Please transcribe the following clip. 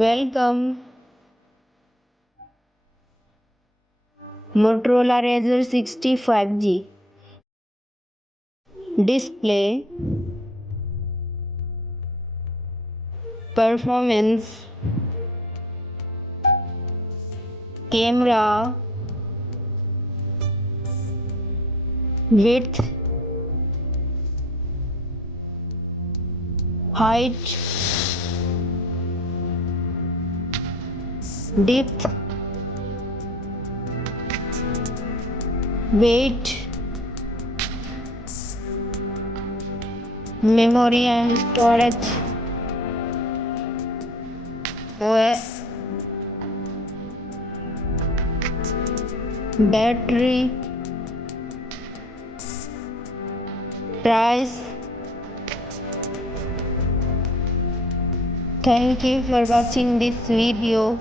Welcome. Motorola Razr 65G. Display, performance, camera, width, height, depth, weight, memory and storage, OS, battery, price. Thank you for watching this video.